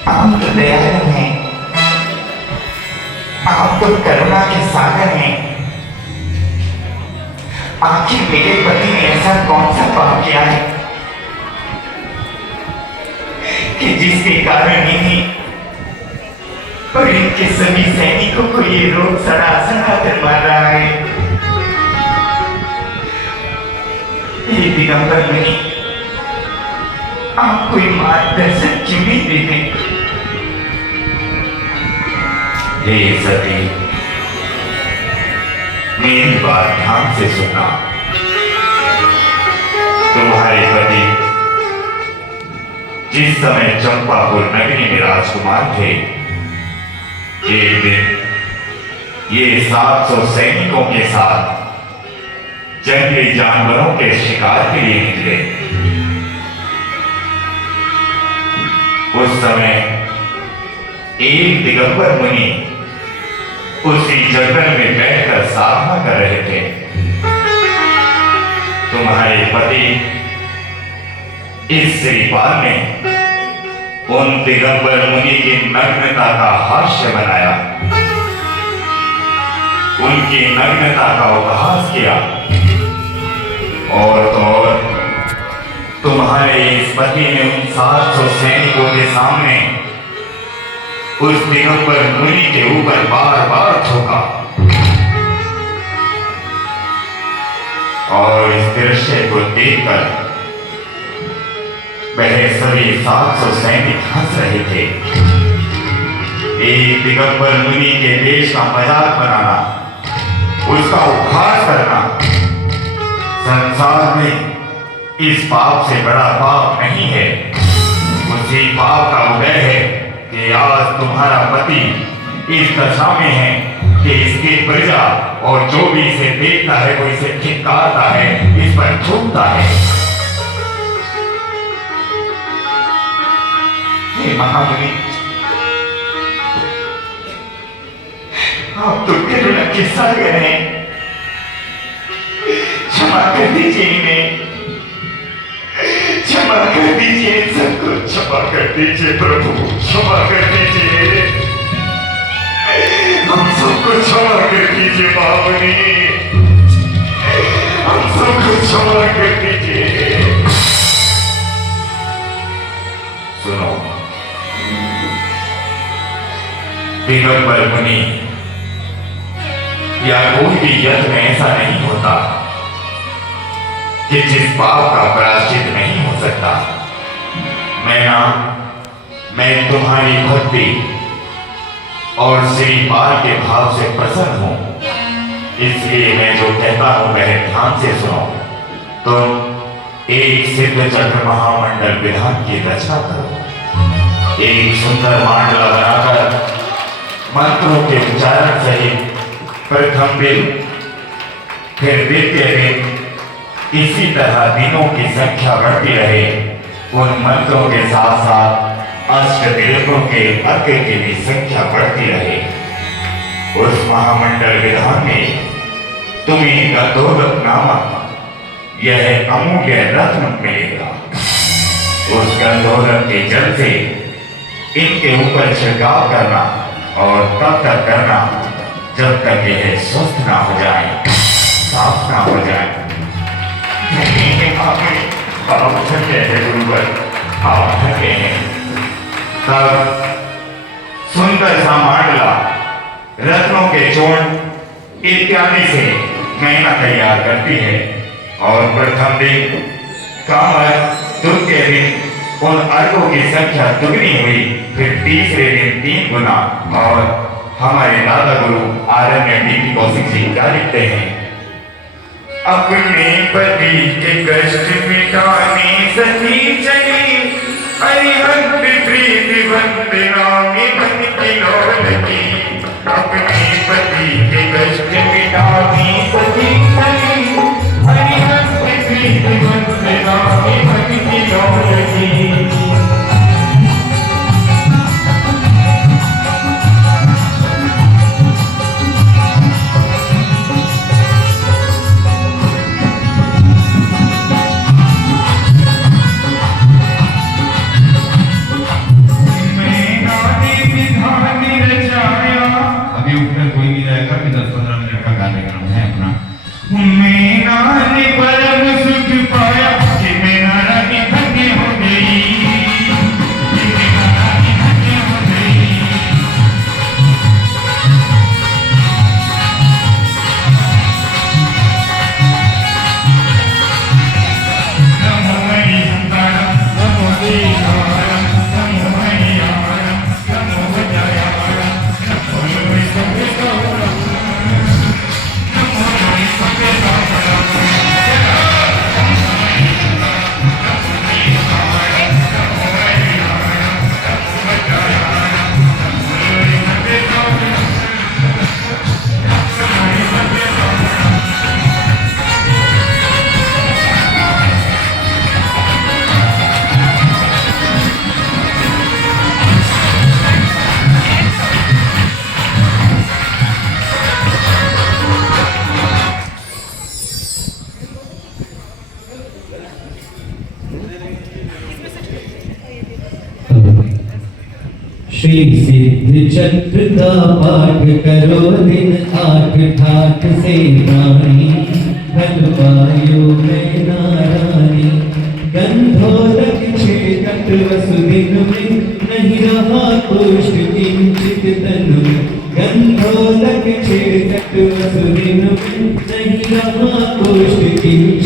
आप तो दयालु हैं, आप तो करुणा के सागर हैं। आखिर मेरे पति ने ऐसा कौन सा पाप किया है कि जिसके कारण इन्हीं और इनके सभी सैनिकों को ये रोग सड़ा सड़ा कर मार रहा है। ये दिगंबर मुनि, आप कोई मार्गदर्शन क्यों नहीं देते? हे सती, मेरी बात ध्यान से सुनना। तुम्हारे पति जिस समय चंपापुर नगरी में राजकुमार थे, एक दिन ये 700 सैनिकों के साथ जंगली जानवरों के शिकार के लिए निकले। उस समय एक दिगंबर मुनि उसी जंगल में बैठकर साधना कर रहे थे। तुम्हारे पति इस श्रीपाल ने उन दिगंबर मुनि की नग्नता का हास्य बनाया, उनकी नग्नता का उपहास किया, और तो और तुम्हारे इस पति ने उन 700 सैनिकों के सामने उस दिगंबर मुनि के ऊपर बार बार थूका। और इस दृश्य को देखकर वह सभी 700 सैनिक हंस रहे थे। एक दिगंबर मुनि के वेश का मजाक बनाना, उसका उपहास करना, संसार में इस पाप से बड़ा पाप नहीं है। उसी पाप का उदय है कि आज तुम्हारा पति इस दशा में है कि इसकी प्रजा और जो भी इसे देखता है वो इसे धिक्कारता है, इस पर थूकता है। हे महामुनि, आप तो करुणा के सागर हैं, क्षमा कर दीजिए इन्हें, क्षमा कर दीजिए सबको, क्षमा कर दीजिए प्रभु, क्षमा कर दीजिए, हम सबको क्षमा कर दीजिए महामुनि, हम सबको क्षमा कर दीजिए। सुनो, दिगंबर मुनि, या कोई भी यज्ञ में ऐसा नहीं होता कि जिस पाप का प्रायश्चित नहीं हो सकता। मैं तुम्हारी भक्ति और श्रीपाल के भाव से प्रसन्न हूं, इसलिए मैं जो कहता हूं वह ध्यान से सुनो। तुम एक सिद्ध चक्र महामंडल विधान की रचना करो। एक सुंदर मांडला बनाकर मंत्रों के उच्चारण सहित प्रथम दिन, फिर द्वितीय दिन, इसी तरह दिनों की संख्या बढ़ती रहे। उन मंत्रों के साथ साथ अष्ट दिनों के अर्घ्य की भी संख्या बढ़ती रहे। उस महामंडल विधान में तुम्हें गंधोदक नामक यह अमूल्य रत्न मिलेगा। उस गंधोदक के जल से इनके ऊपर छिड़काव करना और तब तक करना जब तक यह स्वस्थ ना हो जाए, साफ ना हो जाए। आप थके हैं गुरुवर, आप थके हैं। तब सुंदर सा मांडला रत्नों के चूर्ण इत्यादि से मैना तैयार करती है, और प्रथम दिन कामर, द्वितीय दिन उन अर्घों की संख्या दुगनी हुई, फिर तीसरे दिन 3 गुना। और हमारे दादा गुरु आरण्य डीपी कौशिक जी क्या लिखते हैं? अपने पति के कष्ट मिटाने सती चली, अरिहंत प्रीति वंदना में बन की लौलकी। अपने पति के कष्ट मिटाने सती चली, अरिहंत प्रीति वंदना में बन की लौलकी। मैं श्री सिद्ध चक्र का पाठ करो दिन 8 ठाठ से रानी, फल पायो में नारानी। गंधोदक छेदक वसुदिन में, नहीं रहा कोष्ठ किंचित तन में। गंधोदक छेदक वसुदिन में, नहीं रहा कोष्ठ किंचित